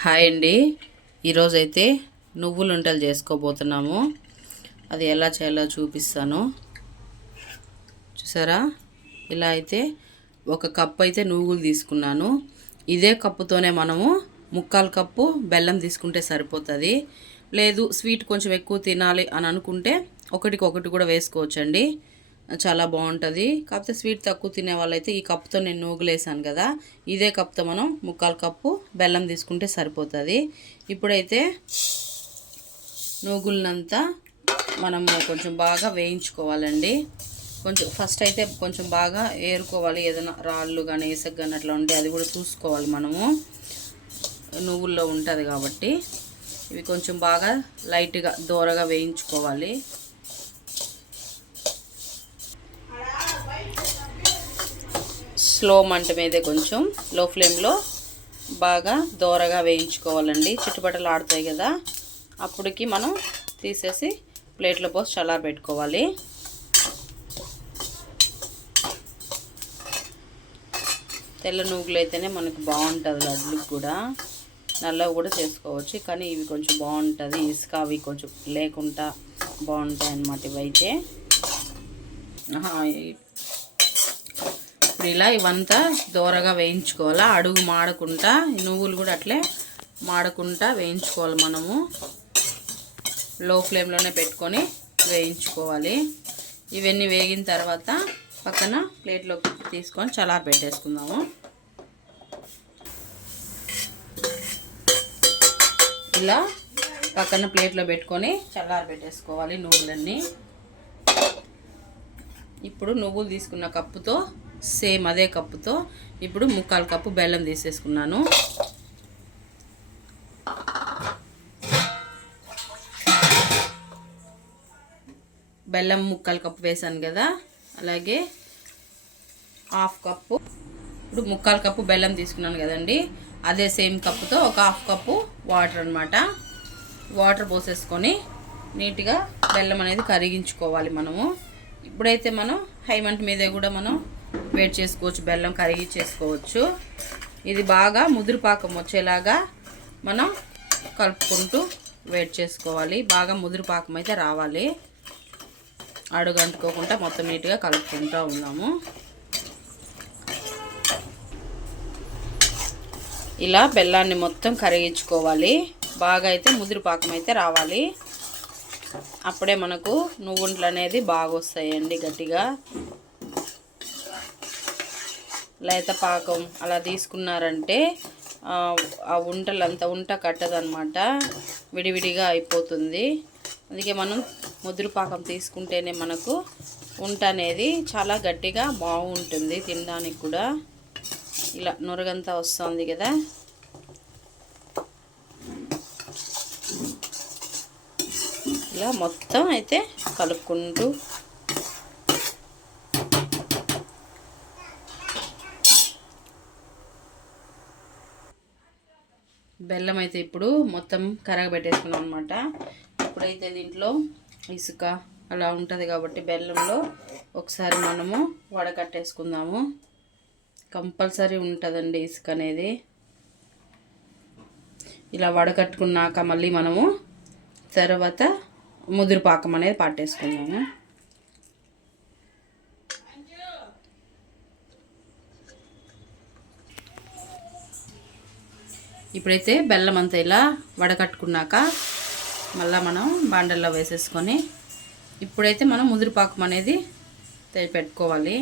Hi అండి. ఈరోజైతే నువ్వులు ఉండలు చేసుకోబోతున్నాము. అది ఎలా చేయాలో చూపిస్తాను. చూసారా, ఇలా అయితే ఒక కప్పు అయితే నువ్వులు తీసుకున్నాను. ఇదే కప్పుతోనే మనము 1/4 కప్పు బెల్లం తీసుకుంటే సరిపోతుంది. లేదు స్వీట్ కొంచెం ఎక్కువ తినాలి అని అనుకుంటే ఒకటికొకటి కూడా వేసుకోవచ్చండి, చాలా బాగుంటుంది. కాకపోతే స్వీట్ తక్కువ తినే వాళ్ళైతే ఈ కప్తో నేను నూగులు వేసాను కదా, ఇదే కప్తో మనం 1/4 కప్పు బెల్లం తీసుకుంటే సరిపోతుంది. ఇప్పుడైతే నూగులనంతా మనము కొంచెం బాగా వేయించుకోవాలండి. కొంచెం ఫస్ట్ అయితే కొంచెం బాగా ఏరుకోవాలి. ఏదైనా రాళ్ళు కానీ ఇసుక కానీ అట్లా ఉంటే అది కూడా చూసుకోవాలి. మనము నువ్వుల్లో ఉంటుంది కాబట్టి ఇవి కొంచెం బాగా లైట్గా దోరగా వేయించుకోవాలి. స్లో మంట మీదే కొంచెం లో ఫ్లేమ్లో బాగా దోరగా వేయించుకోవాలండి. చిట్టుబట్టలు ఆడుతాయి కదా, అప్పటికి మనం తీసేసి ప్లేట్లో పోసి చల్లారబెట్టుకోవాలి. తెల్ల నువ్వులు అయితేనే మనకు బాగుంటుంది, లడ్లకు కూడా. నల్లవి కూడా చేసుకోవచ్చు, కానీ ఇవి కొంచెం బాగుంటుంది. ఇసుక అవి కొంచెం లేకుండా బాగుంటాయి అన్నమాట ఇవైతే. ఇప్పుడు ఇలా ఇవంతా దోరగా వేయించుకోవాలి, అడుగు మాడకుండా. నువ్వులు కూడా అట్లే మాడకుండా వేయించుకోవాలి. మనము లో ఫ్లేమ్లోనే పెట్టుకొని వేయించుకోవాలి. ఇవన్నీ వేగిన తర్వాత పక్కన ప్లేట్లోకి తీసుకొని చల్లార పెట్టేసుకుందాము. ఇలా పక్కన ప్లేట్లో పెట్టుకొని చల్లార పెట్టేసుకోవాలి నువ్వులన్నీ. ఇప్పుడు నువ్వులు తీసుకున్న కప్పుతో సేమ్ అదే కప్పుతో ఇప్పుడు 1/4 కప్పు బెల్లం తీసేసుకున్నాను. బెల్లం 1/4 కప్పు వేసాను కదా, అలాగే 1/2 కప్పు, ఇప్పుడు 1/4 కప్పు బెల్లం తీసుకున్నాను కదండి, అదే సేమ్ కప్పుతో ఒక 1/2 కప్పు వాటర్ అనమాట. వాటర్ పోసేసుకొని నీట్గా బెల్లం అనేది కరిగించుకోవాలి మనము. ఇప్పుడైతే మనం హై మంట మీదే కూడా మనం వేడి చేసుకోవచ్చు, బెల్లం కరిగించేసుకోవచ్చు. ఇది బాగా ముదురు పాకం వచ్చేలాగా మనం కలుపుకుంటూ వేడి చేసుకోవాలి. బాగా ముదురు పాకం అయితే రావాలి. అడుగంటుకోకుండా మొత్తం నీట్గా కలుపుకుంటూ ఉన్నాము. ఇలా బెల్లాన్ని మొత్తం కరిగించుకోవాలి. బాగా అయితే ముదురు పాకం అయితే రావాలి. అప్పుడే మనకు నువ్వుంట్లు అనేది బాగా వస్తాయండి గట్టిగా. లేత పాకం అలా తీసుకున్నారంటే ఆ ఉంటలంతా ఉంట కట్టదనమాట, విడివిడిగా అయిపోతుంది. అందుకే మనం ముదురు పాకం తీసుకుంటేనే మనకు ఉంట అనేది చాలా గట్టిగా బాగుంటుంది తినడానికి కూడా. ఇలా నురగంతా వస్తుంది కదా, ఇలా మొత్తం అయితే కలుపుకుంటూ బెల్లం అయితే ఇప్పుడు మొత్తం కరగబెట్టేసుకున్నాం అనమాట. ఇప్పుడైతే దీంట్లో ఇసుక అలా ఉంటుంది కాబట్టి బెల్లంలో ఒకసారి మనము వడకట్టేసుకుందాము. కంపల్సరీ ఉంటుందండి ఇసుక అనేది. ఇలా వడకట్టుకున్నాక మళ్ళీ మనము తర్వాత ముదురు పాకం అనేది పట్టేసుకుందాము. ఇప్పుడైతే బెల్లం అంతా ఇలా వడకట్టుకున్నాక మళ్ళీ మనం బాండల్లో వేసేసుకొని ఇప్పుడైతే మనం ముదురు పాకం అనేది పెట్టుకోవాలి.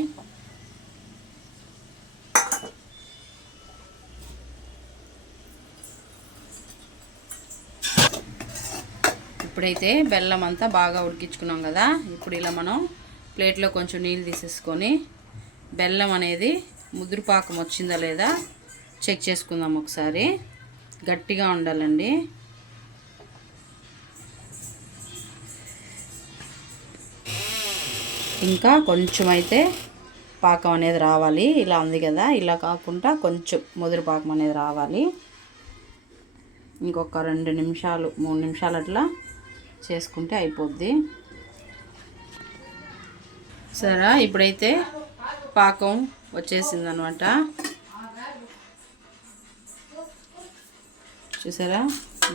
ఇప్పుడైతే బెల్లం అంతా బాగా ఉడికించుకున్నాం కదా, ఇప్పుడు ఇలా మనం ప్లేట్లో కొంచెం నీళ్ళు తీసేసుకొని బెల్లం అనేది ముదురు పాకం వచ్చిందా లేదా చెక్ చేసుకుందాం ఒకసారి. గట్టిగా ఉండాలండి. ఇంకా కొంచెం అయితే పాకం అనేది రావాలి. ఇలా ఉంది కదా, ఇలా కాకుండా కొంచెం ముదురు పాకం అనేది రావాలి. ఇంకొక 2 నిమిషాలు 3 నిమిషాలు అట్లా చేసుకుంటే అయిపోద్ది. సరే, ఇప్పుడైతే పాకం వచ్చేసిందనమాట. చూసారా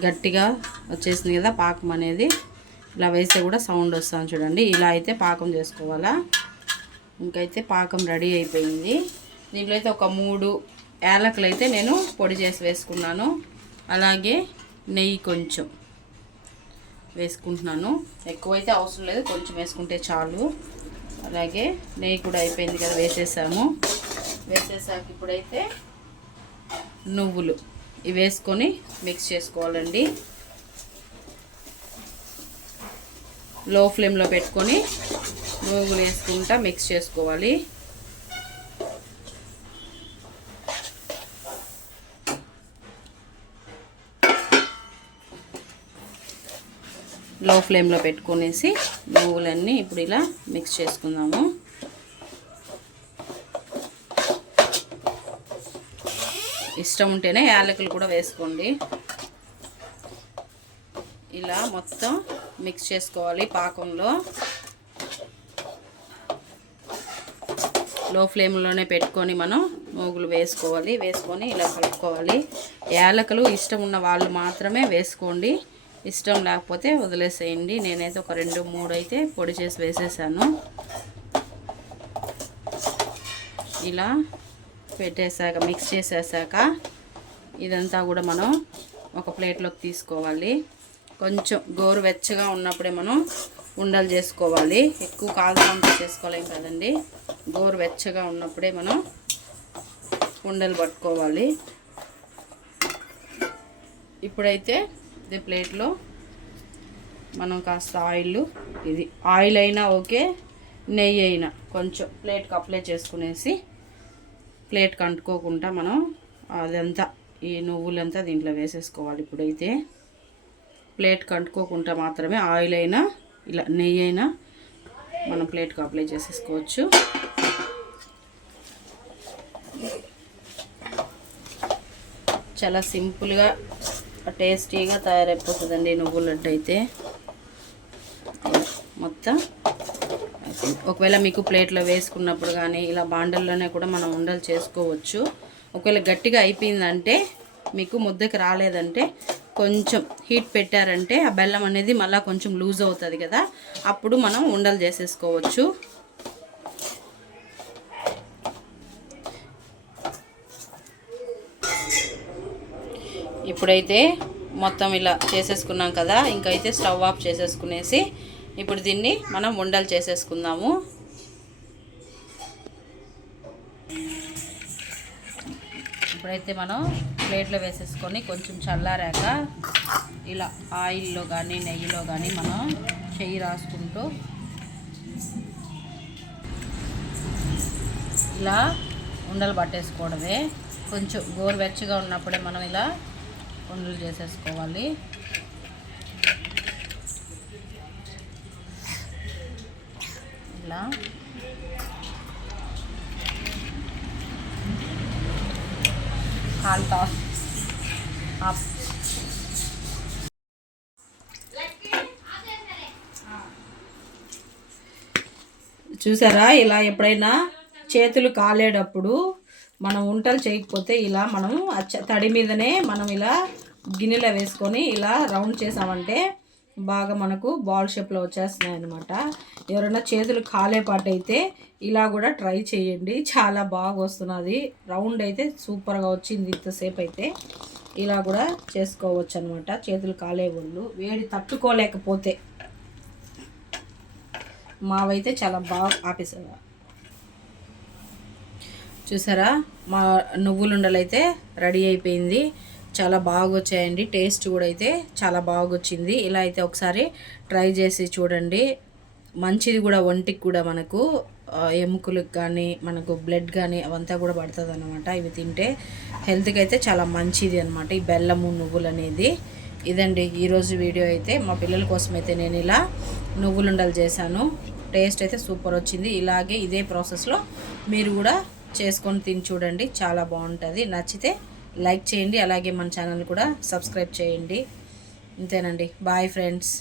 గట్టిగా వచ్చేసింది కదా పాకం అనేది. ఇలా వేస్తే కూడా సౌండ్ వస్తుంది చూడండి. ఇలా అయితే పాకం చేసుకోవాలా. ఇంకైతే పాకం రెడీ అయిపోయింది. దీంట్లో అయితే ఒక 3 యాలకులు అయితే నేను పొడి చేసి వేసుకున్నాను. అలాగే నెయ్యి కొంచెం వేసుకుంటున్నాను. ఎక్కువైతే అవసరం లేదు, కొంచెం వేసుకుంటే చాలు. అలాగే నెయ్యి కూడా అయిపోయింది కదా, వేసేసాము. వేసేసాక ఇప్పుడైతే నువ్వులు ఇవి వేసుకొని మిక్స్ చేసుకోవాలండి. లో ఫ్లేమ్లో పెట్టుకొని నువ్వులు వేసుకుంటా మిక్స్ చేసుకోవాలి. లో ఫ్లేమ్లో పెట్టుకొనేసి నువ్వులన్నీ ఇప్పుడు ఇలా మిక్స్ చేసుకుందాము. ఇష్టం ఉంటేనే యాలకులు కూడా వేసుకోండి. ఇలా మొత్తం మిక్స్ చేసుకోవాలి పాకంలో. లో ఫ్లేమ్లోనే పెట్టుకొని మనం నువ్వులు వేసుకోవాలి. వేసుకొని ఇలా కలుపుకోవాలి. యాలకులు ఇష్టం ఉన్న వాళ్ళు మాత్రమే వేసుకోండి, ఇష్టం లేకపోతే వదిలేసేయండి. నేనైతే ఒక 2, 3 అయితే పొడి చేసి వేసేసాను. ఇలా పెట్టేసాక మిక్స్ చేసేసాక ఇదంతా కూడా మనం ఒక ప్లేట్లోకి తీసుకోవాలి. కొంచెం గోరువెచ్చగా ఉన్నప్పుడే మనం ఉండలు చేసుకోవాలి. ఎక్కువ కాలుతుంటే చేసుకోలేం కదండి. గోరువెచ్చగా ఉన్నప్పుడే మనం ఉండలు పట్టుకోవాలి. ఇప్పుడైతే ఇదే ప్లేట్లో మనం కాస్త ఇది ఆయిల్ అయినా ఓకే, నెయ్యి అయినా కొంచెం ప్లేట్కి అప్లై చేసుకునేసి ప్లేట్కి అంటుకోకుండా మనం అదంతా ఈ నువ్వులంతా దీంట్లో వేసేసుకోవాలి. ఇప్పుడైతే ప్లేట్కి అంటుకోకుండా మాత్రమే ఆయిల్ అయినా ఇలా నెయ్యి అయినా మనం ప్లేట్కి అప్లై చేసేసుకోవచ్చు. చాలా సింపుల్గా టేస్టీగా తయారైపోతుందండి నువ్వుల లడ్డు అయితే. మొత్తం ఒకవేళ మీకు ప్లేట్లో వేసుకున్నప్పుడు కానీ ఇలా బాండల్లోనే కూడా మనం ఉండలు చేసుకోవచ్చు. ఒకవేళ గట్టిగా అయిపోయిందంటే, మీకు ముద్దకి రాలేదంటే కొంచెం హీట్ పెట్టారంటే ఆ బెల్లం అనేది మళ్ళీ కొంచెం లూజ్ అవుతుంది కదా, అప్పుడు మనం ఉండలు చేసేసుకోవచ్చు. ఇప్పుడైతే మొత్తం ఇలా చేసేసుకున్నాం కదా, ఇంకైతే స్టవ్ ఆఫ్ చేసేసుకునేసి ఇప్పుడు దీన్ని మనం ఉండలు చేసేసుకుందాము. ఇప్పుడైతే మనం ప్లేట్లో వేసేసుకొని కొంచెం చల్లారాక ఇలా ఆయిల్లో కానీ నెయ్యిలో కానీ మనం చెయ్యి రాసుకుంటూ ఇలా ఉండలు పట్టేసుకోవడమే. కొంచెం గోరువెచ్చగా ఉన్నప్పుడే మనం ఇలా ఉండలు చేసేసుకోవాలి. ఇలా కాలుతా చూసారా, ఇలా ఎప్పుడైనా చేతులు కాలేటప్పుడు మనం వంటలు చేయకపోతే ఇలా మనం తడి మీదనే మనం ఇలా గిన్నెలో వేసుకొని ఇలా రౌండ్ చేసామంటే బాగా మనకు బాల్ షేప్లో వచ్చేస్తున్నాయి అన్నమాట. ఎవరైనా చేతులు కాలేపాటైతే ఇలా కూడా ట్రై చేయండి, చాలా బాగా వస్తున్నది. రౌండ్ అయితే సూపర్గా వచ్చింది. ఇంతసేపు అయితే ఇలా కూడా చేసుకోవచ్చు అనమాట. చేతులు కాలే వాళ్ళు వేడి తట్టుకోలేకపోతే మావైతే చాలా బాగా ఆపేసారు. చూసారా, మా నువ్వులుండలు అయితే రెడీ అయిపోయింది. చాలా బాగా వచ్చాయండి. టేస్ట్ కూడా అయితే చాలా బాగా వచ్చింది. ఇలా అయితే ఒకసారి ట్రై చేసి చూడండి. మంచిది కూడా ఒంటికి కూడా, మనకు ఎముకలకు కానీ మనకు బ్లడ్ కానీ అవంతా కూడా పడుతుంది అనమాట. ఇవి తింటే హెల్త్కి అయితే చాలా మంచిది అనమాట, ఈ బెల్లము నువ్వులు అనేది. ఇదండి ఈరోజు వీడియో అయితే. మా పిల్లల కోసం అయితే నేను ఇలా నువ్వులుండలు చేశాను. టేస్ట్ అయితే సూపర్ వచ్చింది. ఇలాగే ఇదే ప్రాసెస్లో మీరు కూడా చేసుకొని తిని చూడండి, చాలా బాగుంటుంది. నచ్చితే లైక్ చేయండి, అలాగే మన ఛానల్ కూడా సబ్స్క్రైబ్ చేయండి. ఇంతేనండి, బాయ్ ఫ్రెండ్స్.